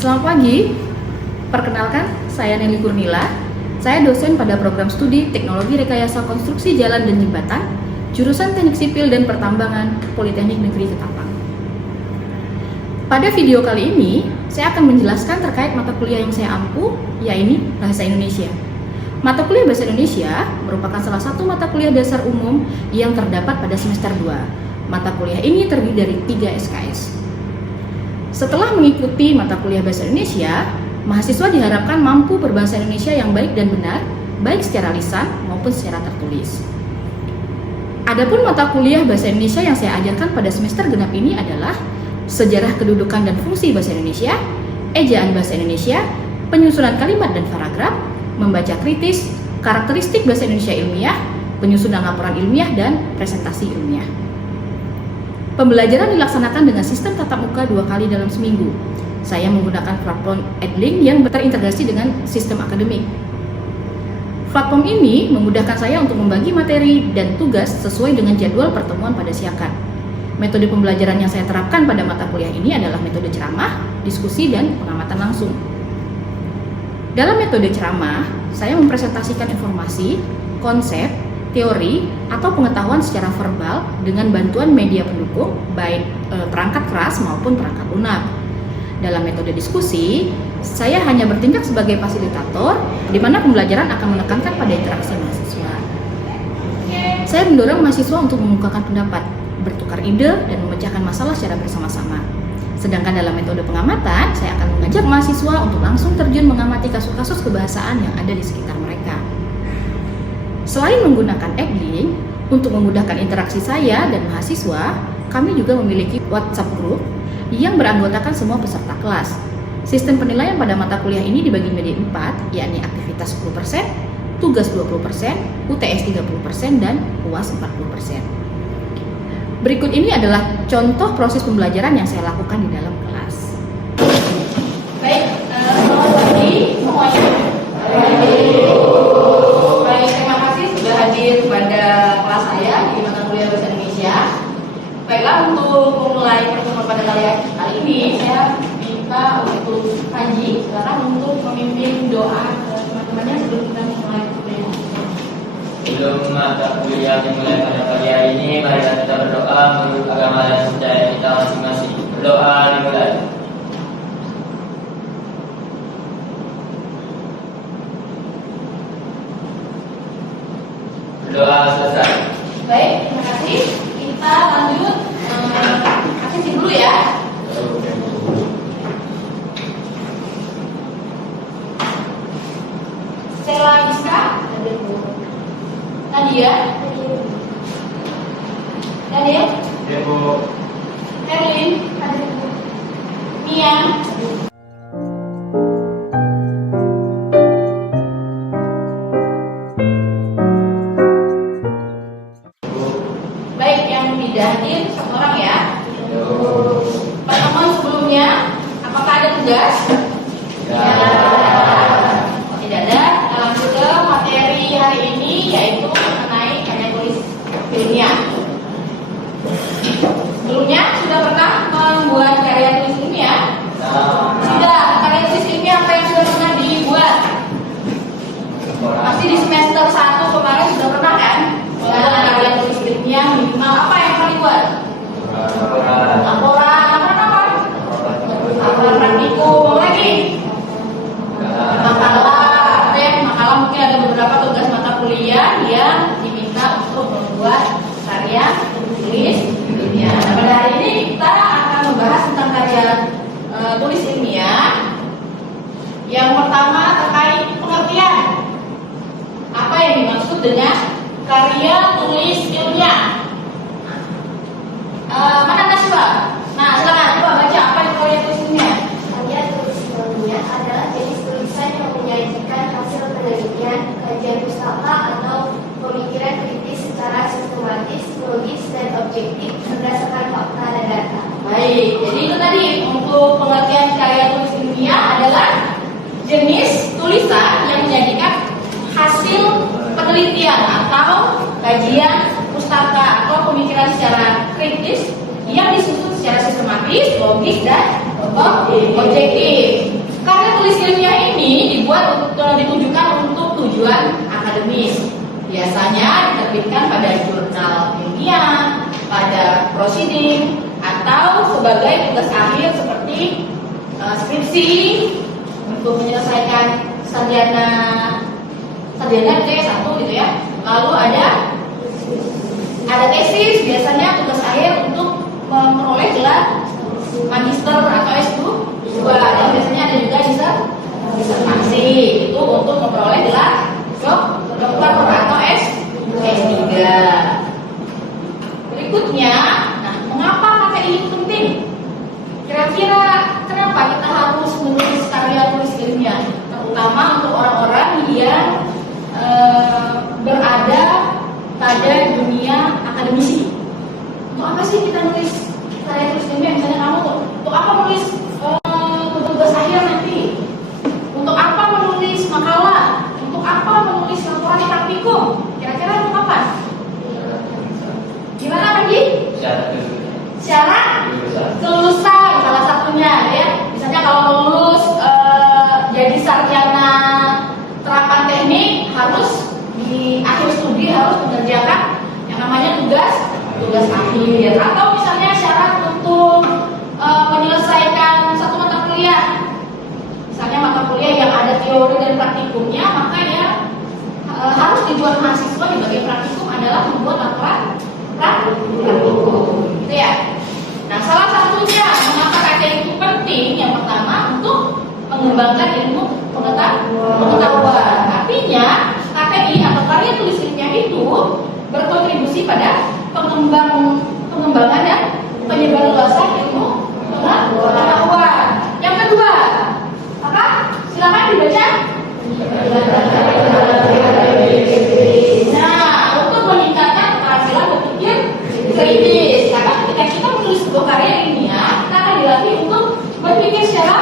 Selamat pagi, perkenalkan saya Nelly Kurnila. Saya dosen pada program studi Teknologi Rekayasa Konstruksi Jalan dan Jembatan, jurusan Teknik Sipil dan Pertambangan, Politeknik Negeri Ketapang. Pada video kali ini, saya akan menjelaskan terkait mata kuliah yang saya ampu, yaitu Bahasa Indonesia. Mata kuliah Bahasa Indonesia merupakan salah satu mata kuliah dasar umum yang terdapat pada semester 2. Mata kuliah ini terdiri dari 3 SKS. Setelah mengikuti mata kuliah Bahasa Indonesia, mahasiswa diharapkan mampu berbahasa Indonesia yang baik dan benar, baik secara lisan maupun secara tertulis. Adapun mata kuliah Bahasa Indonesia yang saya ajarkan pada semester genap ini adalah Sejarah Kedudukan dan Fungsi Bahasa Indonesia, Ejaan Bahasa Indonesia, Penyusunan Kalimat dan Paragraf, Membaca Kritis, Karakteristik Bahasa Indonesia Ilmiah, Penyusunan Laporan Ilmiah, dan Presentasi Ilmiah. Pembelajaran dilaksanakan dengan sistem tatap muka 2 kali dalam seminggu. Saya menggunakan platform Edlink yang terintegrasi dengan sistem akademik. Platform ini memudahkan saya untuk membagi materi dan tugas sesuai dengan jadwal pertemuan pada siakan. Metode pembelajaran yang saya terapkan pada mata kuliah ini adalah metode ceramah, diskusi, dan pengamatan langsung. Dalam metode ceramah, saya mempresentasikan informasi, konsep, teori, atau pengetahuan secara verbal dengan bantuan media pendukung, baik perangkat keras maupun perangkat lunak. Dalam metode diskusi, saya hanya bertindak sebagai fasilitator, di mana pembelajaran akan menekankan pada interaksi mahasiswa. Saya mendorong mahasiswa untuk mengungkapkan pendapat, bertukar ide, dan memecahkan masalah secara bersama-sama. Sedangkan dalam metode pengamatan, saya akan mengajak mahasiswa untuk langsung terjun mengamati kasus-kasus kebahasaan yang ada di sekitar mereka. Selain menggunakan Edlink, untuk memudahkan interaksi saya dan mahasiswa, kami juga memiliki WhatsApp group yang beranggotakan semua peserta kelas. Sistem penilaian pada mata kuliah ini dibagi menjadi 4, yakni aktivitas 10%, tugas 20%, UTS 30%, dan UAS 40%. Berikut ini adalah contoh proses pembelajaran yang saya lakukan di dalam kelas. Baik, selamat pagi semuanya. Baik, terima kasih sudah hadir pada kelas saya di mata kuliah Bahasa Indonesia. Baiklah, untuk memulai pertemuan pada kali ini, saya minta untuk Haji sekarang untuk memimpin doa teman-temannya sebelum kita memulai pertemuan. Sebelum mata kuliah dimulai pada pagi hari ini, mari kita berdoa menurut agama dan percaya kita masing-masing. Berdoa dimulai. Berdoa selesai. Baik, terima kasih. Kita lanjut sesi dulu ya. Stella Iska, Nadia, Daniel, Erlin, Mia. Baik, yang tidak hadir satu orang ya. Pertemuan sebelumnya, apakah ada tugas? Ya. Oh, tidak ada. Kita lanjut ke materi hari ini, yaitu mengenai karya tulis ilmiah. Sebelumnya sudah pernah membuat karya tulis ilmiah? Tidak. Karya tulis ilmiah apa yang sudah pernah dibuat? Pasti di semester 1 kemarin sudah pernah kan? Karya tulis ilmiah minimal apa yang pernah dibuat? Laporan apa? Laporan praktikum lagi. Makalah, makalah mungkin ada beberapa tugas mata kuliah yang diminta untuk membuat karya tulis ilmiah. Nah, pada hari ini kita akan membahas tentang karya tulis ilmiah. Yang pertama terkait pengertian. Apa yang dimaksud dengan karya tulis ilmiah? Mana Naswa? Nah, silakan coba baca apa itu karya tulis ilmiah. Karya tulis ilmiah adalah jenis tulisan yang menyajikan hasil penelitian, kajian pustaka atau pemikiran kritis secara sistematis, logis, dan objektif berdasarkan fakta dan data. Baik, jadi itu tadi untuk pengertian karya tulis ilmiah adalah jenis tulisan yang menyajikan hasil penelitian atau kajian pustaka atau pemikiran secara kritis yang disusun secara sistematis, logis, dan objektif. ditujukan untuk tujuan akademis. Biasanya diterbitkan pada jurnal ilmiah, pada proceeding, atau sebagai tugas akhir seperti skripsi untuk menyelesaikan sarjana itu ya, satu gitu ya. Lalu ada tesis, biasanya tugas akhir untuk memperoleh gelar magister atau S2, dan biasanya ada juga disertasi itu untuk memperoleh gelar dokter atau S3. Berikutnya, nah, mengapa KTI ini penting? Kira-kira kenapa kita harus menulis karya tulis ilmiah, terutama untuk orang-orang yang berada pada dunia akademisi? Untuk apa sih kita nulis karya tulis ilmiah? Misalnya kamu untuk apa nulis tugas akhir nanti? Untuk apa menulis makalah? Untuk apa menulis laporan praktikum? Kira-kira untuk apa? Gimana lagi? Syarat kelulusan salah satunya ya. Misalnya kalau lulus jadi sarjana terapan teknik, harus di akhir studi harus mengerjakan yang namanya tugas akhir. Atau misalnya syarat untuk menyelesaikan satu mata kuliah, misalnya mata kuliah yang ada teori dan praktikumnya, maka ya harus dibuat mahasiswa di bagian praktikum adalah membuat laporan praktikum, gitu ya. Nah, salah satunya mengapa KTI itu penting, yang pertama untuk mengembangkan ilmu pengetahuan. Artinya KTI atau karya tulis ilmiah itu berkontribusi pada pengembangan dan penyebarluasan ilmu pengetahuan. Yang kedua, apa? Silakan dibaca. Nah, untuk meningkatkan keterampilan berpikir kritis. Karena ketika kita menulis sebuah karya ilmiah, kita akan dilatih untuk berpikir secara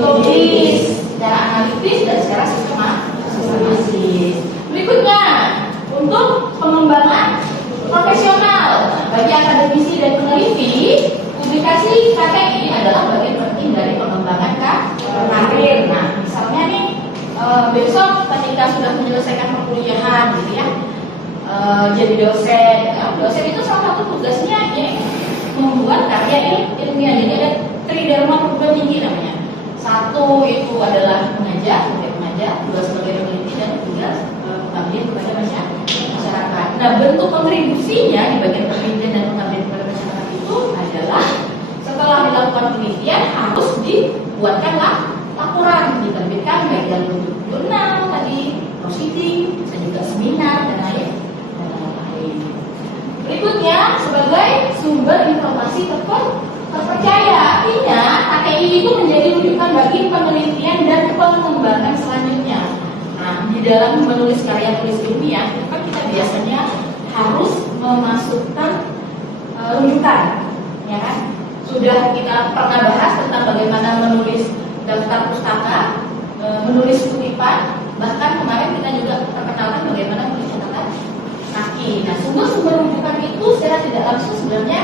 logis, secara analitis, dan secara sistematis. Berikutnya, untuk pengembangan profesional. Bagi akademisi dan peneliti, publikasi KTI adalah bagian penting dari pengembangan karir. Nah, misalnya nih, besok ketika sudah menyelesaikan perkuliahan, gitu ya, jadi dosen. Dosen itu salah satu tugasnya ya membuat karya ilmiah. Jadi ada tridharma perguruan tinggi namanya. Satu itu adalah mengajar, sebagai pengajar, dua sebagai peneliti, dan tiga pengabdian kepada masyarakat. Nah, bentuk kontribusinya di bagian penelitian dan pengabdian kepada masyarakat itu adalah setelah dilakukan penelitian harus dibuatkan laporan, diterbitkan baik dalam bentuk jurnal tadi, proceeding, bisa juga seminar dan lain. Berikutnya, sebagai sumber informasi terpercaya, artinya KTI itu menjadi rujukan bagi penelitian dan pengembangan selanjutnya. Nah, di dalam menulis karya tulis ilmiah, kan kita biasanya harus memasukkan rujukan, ya kan? Sudah kita pernah bahas tentang bagaimana menulis daftar pustaka, menulis kutipan, bahkan kemarin kita juga perkenalkan bagaimana menulis catatan kaki. Nah, sumber-sumber rujukan itu secara tidak langsung sebenarnya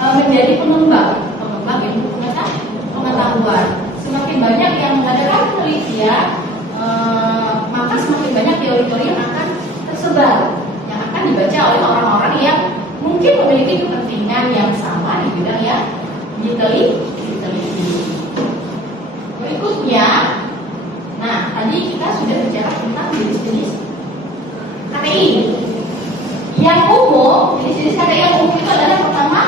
menjadi pengembang ilmu pengetahuan. Semakin banyak yang mengadakan penelitian, maka semakin banyak teori-teori yang akan tersebar, yang akan dibaca oleh orang-orang yang mungkin memiliki kepentingan yang sama di bidang yang diteliti. Berikutnya, nah tadi kita sudah bicara tentang jenis-jenis KTI. Yang umum, jenis-jenis KTI yang umum itu adalah pertama,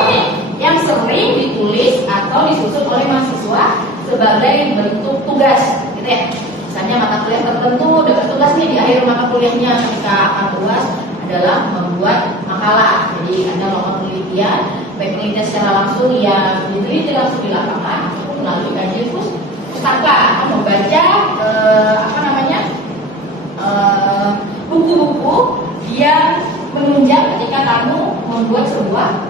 ini yang sering ditulis atau disusun oleh mahasiswa sebagai bentuk tugas, gitu ya. Misalnya mata kuliah tertentu dapat tugas nih di akhir mata kuliahnya ketika akan UAS adalah membuat makalah. Jadi ada melakukan penelitian, baik penelitian secara langsung yang diteliti langsung di lapangan, ataupun melalui kajian pustaka, membaca buku-buku yang menunjang ketika kamu membuat sebuah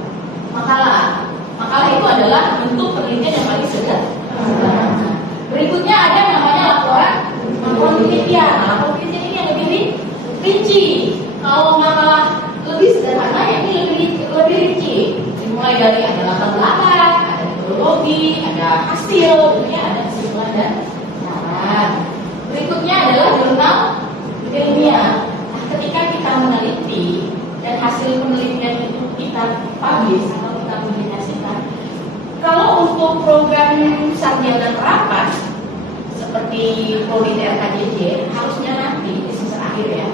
makalah. Makalah itu adalah bentuk penelitian yang paling sederhana. Berikutnya ada yang namanya laporan penelitian. Nah, laporan penelitian ini yang lebih rinci. Kalau makalah lebih sederhana, ya ini lebih rinci. Dimulai dari ada latar belakang, ada metodologi, ada hasil, ada kesimpulan dan Berikutnya adalah jurnal ilmiah. Nah, ketika kita meneliti dan hasil penelitian itu kita publish atau kita publikasikan, kalau untuk program sarjana terapan seperti Prodi TRKJJ harusnya nanti di semester akhir ya,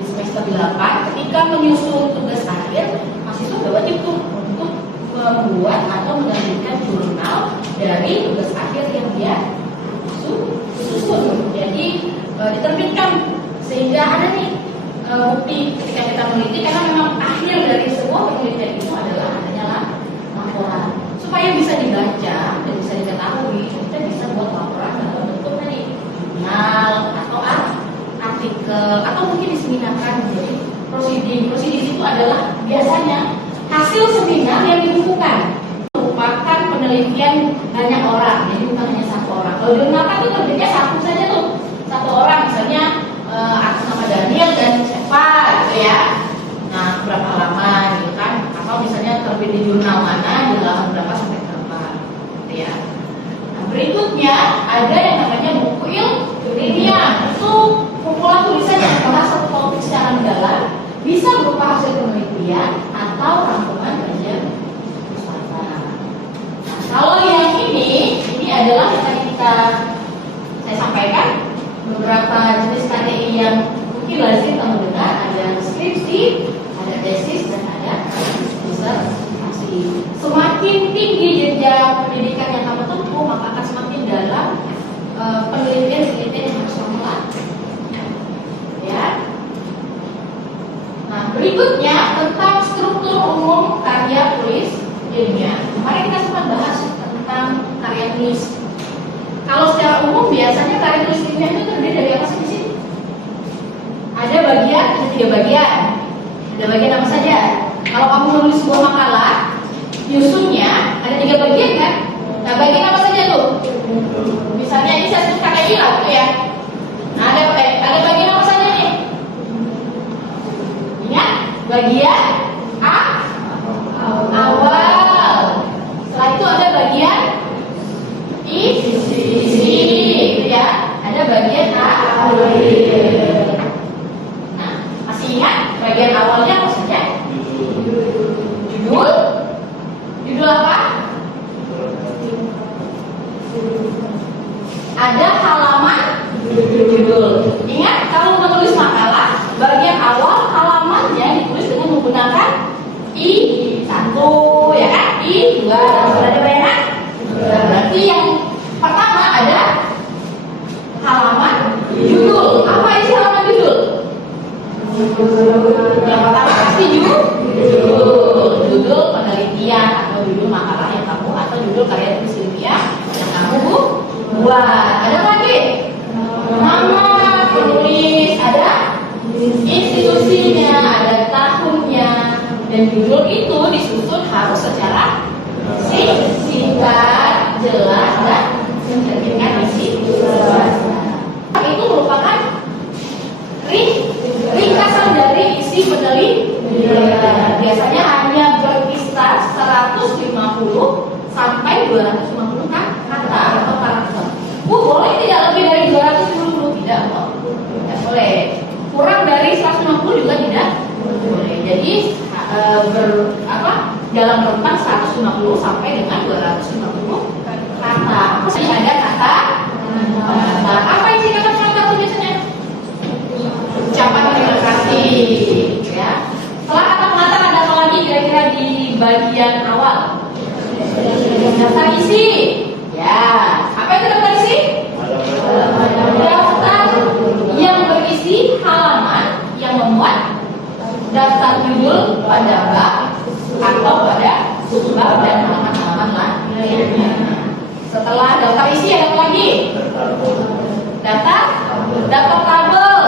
di semester 8 ketika menyusun tugas akhir, mahasiswa wajib tuh untuk membuat atau menerbitkan jurnal dari tugas akhir yang dia susun. Jadi diterbitkan sehingga ada nih bukti ketika kita meneliti, karena memang akhir dari sebuah penelitian itu adalah adanya laporan, supaya bisa dibaca dan bisa diketahui. Kita bisa buat laporan dalam bentuk tadi jurnal atau artikel atau mungkin diseminarkan menjadi proceeding. Proceeding itu adalah biasanya hasil seminar yang dibukukan, merupakan penelitian banyak orang, jadi bukan hanya satu orang. Kalau jurnal kan itu terbitnya satu saja tuh, satu orang, misalnya atas nama Daniel dan Eva gitu ya. Nah, berapa halaman gitu kan? Atau misalnya terbit di jurnal mana, di halaman berapa sampai berapa gitu ya. Nah, berikutnya ada yang namanya buku ilmiah. Itu kumpulan tulisan yang membahas satu topik secara mendalam, bisa berupa hasil penelitian atau rangkuman kajian pustaka. Nah, kalau yang ini adalah yang tadi saya sampaikan beberapa jenis KTI yang mungkin lazim kamu dengar. Ada skripsi, ada tesis, dan ada disertasi. Semakin tinggi jenjang pendidikan yang kamu tempuh, maka akan semakin dalam penelitian yang harus kamu lakukan. Ya. Nah, berikutnya tentang struktur umum karya tulis ilmiah. Mari kita sempat bahas tentang karya tulis. Kalau secara umum biasanya karya tulis ilmiah itu terdiri dari apa sih di sini? Ada bagian, ada 3 bagian. Ada bagian apa saja? Kalau kamu menulis sebuah makalah, nyusunnya ada 3 bagian kan? Nah, bagian apa saja tuh? Misalnya ini saya sebut KTI lah gitu ya. Nah, ada bagian apa saja nih? Ingat, bagian awal. Setelah itu ada bagian isi, gitu ya. Ada bagian akhir. Nah, masih ingat bagian awalnya apa saja? Judul apa? Ada halaman judul. Ingat, kalau menulis makalah, bagian awal halamannya ditulis dengan menggunakan I1, ya kan? I2. Sudah ada bayangan? Berarti yang pertama ada halaman judul. Apa isi halaman judul? Yang pertama pasti judul penelitian atau judul makalah yang kamu, atau judul karya tulis ilmiah yang kamu buat. Ada lagi nama penulis, ada institusinya, ada tahunnya, dan judul itu disusun harus secara singkat, jelas, dan mencerminkan isi itu merupakan ringkasan dari isi penelitian. Biasanya hanya berkisar 150 sampai 250 kata atau karakter. Boleh tidak lebih dari 250? Tidak, tidak boleh. Kurang dari 150 juga tidak boleh. Jadi dalam rentang 150 sampai dengan 250 kata. Masih ada kata. Apa isi kata-kata itu biasanya? Ucapan terima kasih, ya. Setelah kata pengantar ada apa lagi kira-kira di bagian awal? Daftar isi. Ya. Apa itu daftar isi? Daftar yang berisi halaman yang memuat daftar judul pada bab atau pada subbab dan halaman-halaman lainnya. Setelah daftar isi ada apa lagi? Daftar tabel,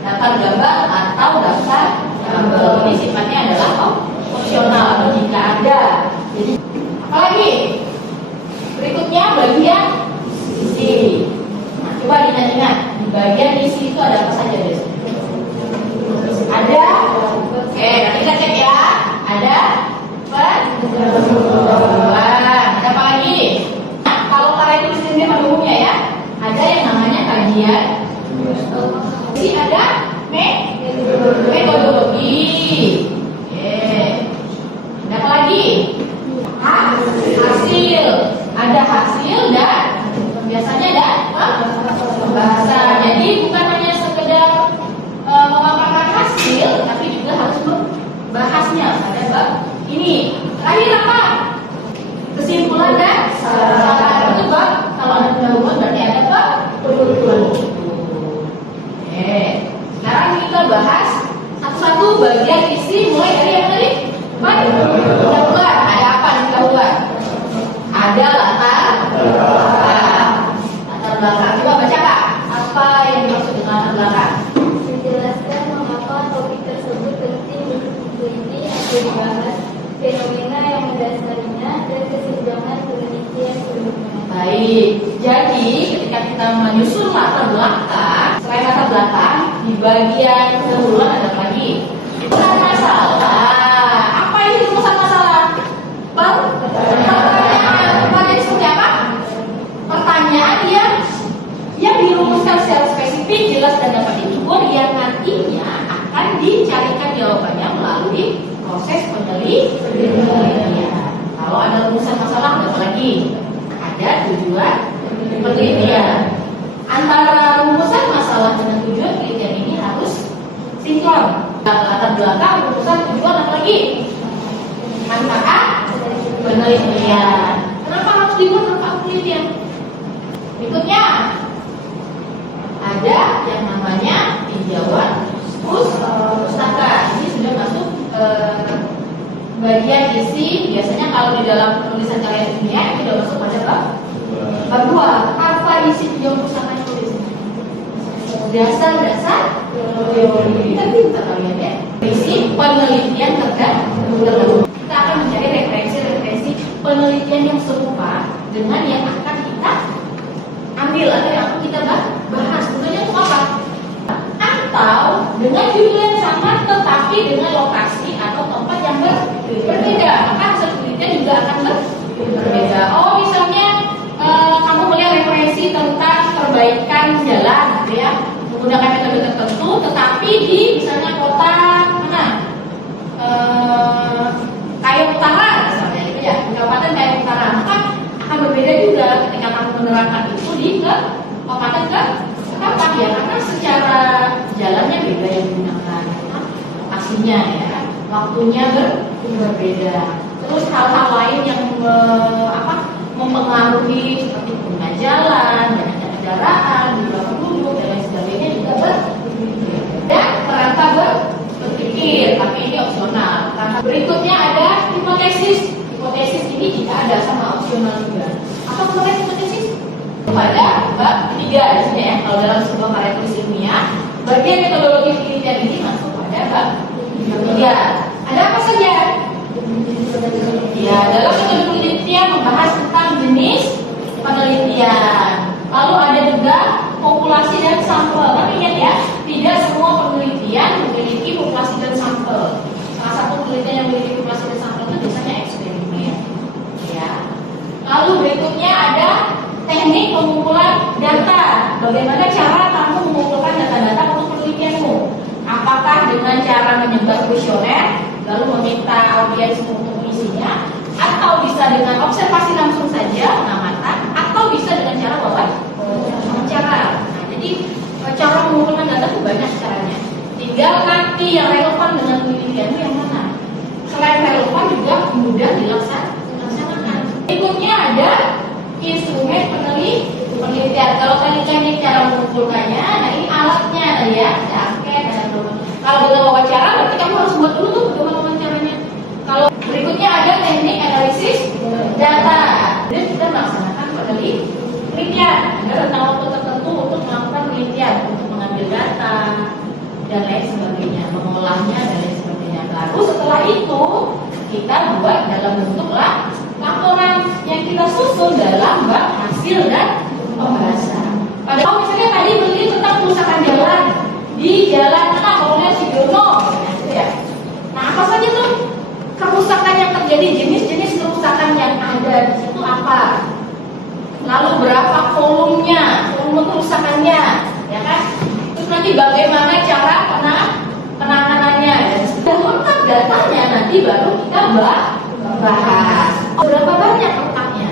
daftar gambar atau daftar tabel. Ini sifatnya adalah opsional atau jika ada. Jadi apa lagi? Berikutnya bagian isi. Nah, coba diingat-ingat di bagian isi itu ada apa saja guys? Ada, oke, nanti kita cek ya. Ada ada apa lagi? Nah, kalau karya tulis ilmiah pada umumnya ya, ada yang namanya kajian ada hasil dan biasanya ada pembahasan. Jadi bukan hanya sekedar memaparkan hasil, tapi juga harus membahasnya pada bab ini. Terakhir apa? Kesimpulan dan saran. Itu bab, kalau ada pendahuluan berarti ada bab penutupan. Oke. Sekarang kita bahas satu-satu bagian isi mulai dari yang tadi. Pendahuluan. Ada apa di pendahuluan? Ada latar belakang. Coba baca Kak. Apa yang dimaksud dengan latar belakang? Menjelaskan mengapa topik tersebut penting untuk diteliti atau dibahas, fenomena yang mendasarinya, dan kesenjangan penelitian sebelumnya. Baik, jadi ketika kita menyusun latar belakang, selain latar belakang, di bagian pendahuluan ada lagi rumusan masalah. Apa ini rumusan masalah? Pertanyaan seperti apa? Pertanyaan yang dirumuskan secara spesifik, jelas dan dapat diukur, yang nantinya akan dicarikan jawabannya melalui proses penelitian. Kalau ada rumusan masalah, ada apa lagi? Ada tujuan penelitian. Antara rumusan masalah dengan tujuan penelitian ini harus sinkron. Latar belakang, rumusan, tujuan, apa lagi? Antara penelitian. Kenapa harus dibuat tentang penelitian? Berikutnya ada yang namanya tinjauan pustaka. Ini sudah masuk bagian isi. Biasanya kalau di dalam penulisan karya ilmiah itu sudah masuk pada bab 2. Apa isi tinjauan pustaka itu? Dasar-dasar teori. Kita pintar kalian ya. Isi penelitian terdahulu. Kita akan mencari referensi penelitian yang serupa dengan yang akan kita ambil atau yang akan kita bahas. Tentunya itu apa? Atau dengan judul yang sama tetapi dengan lokasi atau tempat yang berbeda, maka hasil penelitian juga akan berbeda. Oh, misalnya kamu melihat referensi tentang perbaikan jalan, gitu ya, menggunakan metode tertentu, tetapi di misalnya kota mana? Kayong Utara, misalnya, gitu ya, Kabupaten Kayong Utara, maka akan berbeda juga ketika kamu menerapkan itu di kabupaten kapan ya, karena secara jalannya beda yang digunakan, lokasinya ya, waktunya berbeda. Terus hal-hal lain yang mempengaruhi seperti pengguna jalan, banyaknya kendaraan, jumlah penduduk dan lain sebagainya juga berbeda. Dan kerangka berpikir, tapi ini opsional. Berikutnya ada hipotesis. Hipotesis ini jika ada sama opsional juga. Apa kemarin hipotesis? Pada bab 3 di sini ya. Kalau dalam sebuah karya tulis ilmiah, bagian metodologi penelitian ini masuk pada bab 3. Ada apa saja? Ya, dalam metode penelitian membahas tentang jenis penelitian. Lalu ada juga populasi dan sampel. Tapi ingat ya, tidak semua penelitian memiliki populasi dan sampel. Salah satu penelitian yang memiliki populasi dan sampel itu biasanya eksperimen. Ya. Lalu berikutnya ada teknik pengumpulan data. Bagaimana cara kamu mengumpulkan data-data untuk penelitianmu? Apakah dengan cara menyebar kuesioner, lalu meminta audiens untuk mengisinya, atau bisa dengan observasi langsung saja, pengamatan, atau bisa dengan cara wawancara. Nah, jadi cara mengumpulkan data itu banyak caranya. Tinggal nanti yang relevan dengan penelitianmu yang mana. Selain relevan juga mudah dilaksanakan. Berikutnya ada instrumen penelitian. Kalau tadi teknik cara mengumpulkannya, nah ini alatnya ya, ada angket, ada dorongan. Kalau dengan wawancara, berarti kamu harus buat dulu tuh dorongan wawancaranya. Kalau berikutnya ada teknik analisis data. Dan kita melaksanakan penelitian. Ada rentang waktu tertentu untuk melakukan penelitian, untuk mengambil data dan lain sebagainya, mengolahnya dan lain sebagainya. Baru setelah itu kita buat dalam bentuk laporan yang kita susun dalam bab hasil dan pembahasan. Padahal misalnya tadi meneliti tentang kerusakan jalan di jalan mana Kolonel Sudirno, ya. Nah, apa saja tuh kerusakan yang terjadi, jenis-jenis kerusakan yang ada di situ apa? Lalu berapa volume kerusakannya, ya kan? Terus nanti bagaimana cara penanganannya? Dan sudah lengkap datanya, nanti baru kita bahas. Berapa banyak letaknya?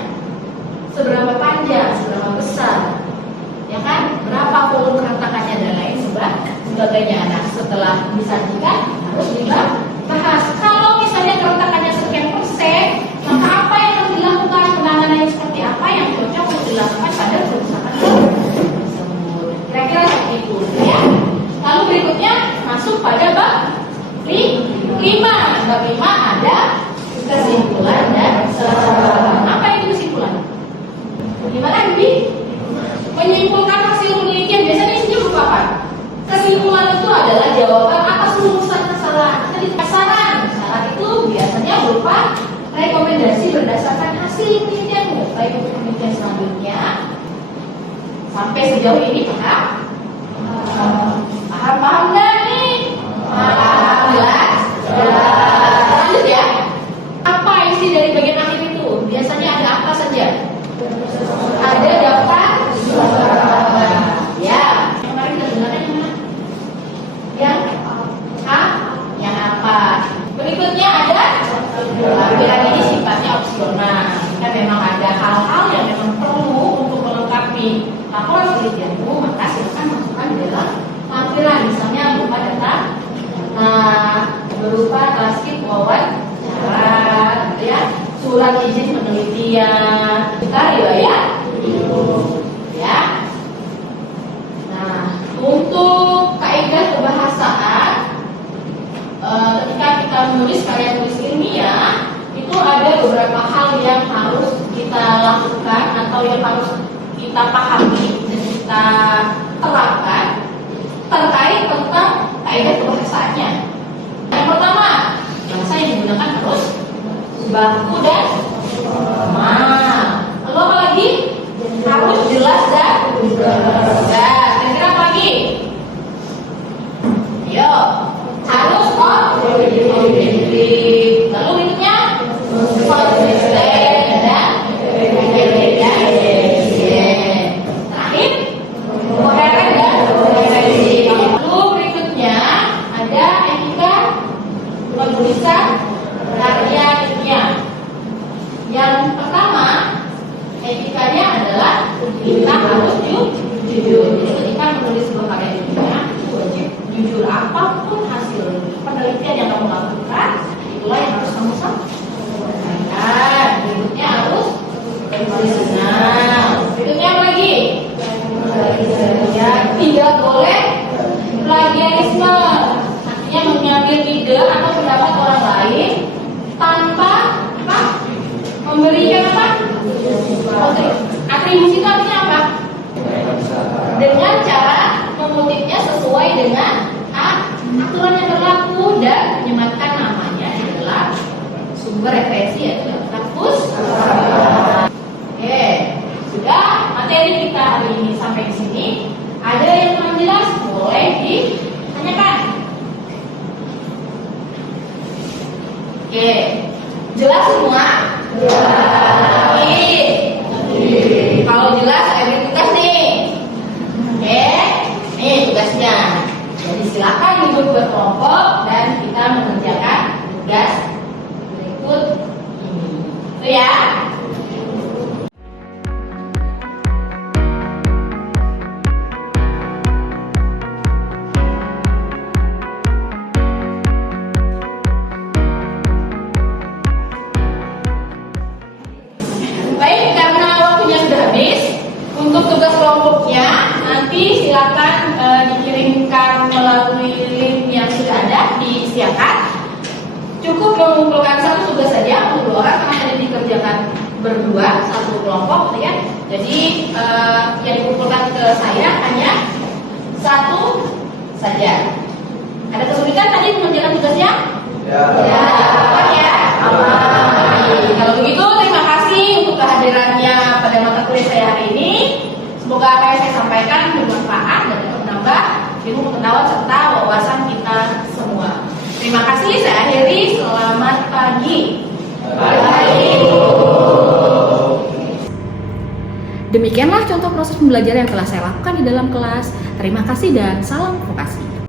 sebagainya. Nah, setelah disajikan harus dibahas. Kalau misalnya keretakannya sekian persen, maka apa yang harus dilakukan, penanganannya seperti apa yang cocok untuk dilakukan pada kerusakan tersebut. Kira-kira seperti itu ya. Lalu berikutnya masuk pada bab 5. Bab 5 ada kesimpulan dan saran. Apa itu kesimpulan? Gimana Bibi? Menyimpulkan hasil penelitian biasanya isinya berupa apa? Kesimpulan itu adalah jawaban atas rumusan kesalahan. Jadi saran itu biasanya berupa rekomendasi berdasarkan hasil penelitian. Baik untuk penelitian selanjutnya. Sampai sejauh ini paham nggak nih? Jelas? Lanjut ya. Apa isi dari bagian akhir itu? Biasanya ada apa saja? Ada daftar ya. Kemarin kedengarannya yang mana? Yang A, yang apa? Berikutnya ada lampiran ini sifatnya opsional. Jika memang ada hal-hal yang memang perlu untuk melengkapi laporan penelitianmu, maka silakan masukkan di dalam lampiran. Misalnya berupa data, berupa transkrip wawancara, gitu ya, surat izin penelitian, kita riwayat ya. Nah, untuk kaidah kebahasaan, ketika kita menulis karya tulis ilmiah, itu ada beberapa hal yang harus kita lakukan atau yang harus kita pahami dan kita terapkan terkait tentang kaidah kebahasaannya. Yang pertama, bahasa yang digunakan harus baku dan formal. Lalu apa lagi? Harus jelas dan kira-kira apa lagi? Yo, harus objektif. Lalu berikutnya konsisten dan terakhir koheren dan koherensi. Lalu berikutnya ada etika penulisan karya ilmiah. Yang pertama, etikanya adalah kita harus jujur. Jadi ketika menulis sebuah karya ilmiah, itu wajib jujur. Apapun hasil penelitian yang kamu lakukan, itulah yang harus kamu sampaikan. Berikutnya harus profesional. Berikutnya apa lagi? Ya, tidak boleh plagiarisme. Artinya mengambil ide atau pendapat orang lain tanpa memberikan atribusi itu artinya apa? Dengan cara mengutipnya sesuai dengan aturan yang berlaku dan menyematkan namanya di dalam sumber referensi atau kampus. Oke, sudah materi kita hari ini sampai di sini. Ada yang kurang jelas? Boleh ditanyakan. Oke, jelas semua? Kalau jelas saya beri tugas nih. Oke, nih tugasnya. Jadi silakan duduk berkelompok dan kita mengerjakan tugas berikut ini. Itu ya. Baik, karena waktunya sudah habis, untuk tugas kelompoknya nanti silakan dikirimkan melalui link yang sudah ada disediakan. Cukup mengumpulkan satu tugas saja untuk 2 orang karena tadi dikerjakan berdua satu kelompok, ya. Jadi yang dikumpulkan ke saya hanya 1 saja. Ada kesulitan tadi mengerjakan tugasnya? Ya. Ya. Kalau begitu terima kasih untuk kehadirannya pada mata kuliah saya hari ini. Semoga apa yang saya sampaikan bermanfaat dan dapat menambah ilmu pengetahuan serta wawasan kita semua. Terima kasih, saya akhiri. Selamat pagi. Demikianlah contoh proses pembelajaran yang telah saya lakukan di dalam kelas. Terima kasih dan salam vokasi.